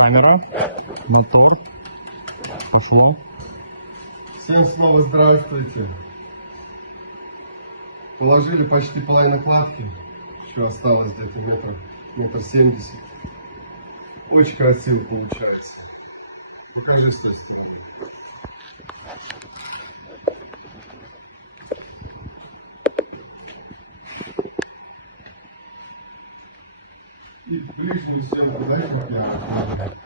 Камера, мотор, пошло. Всем снова здравствуйте. Положили почти половину кладки. Еще осталось где-то метр 70. Очень красиво получается. Покажи с той стороны. И ближнюю стенку, дай, как я.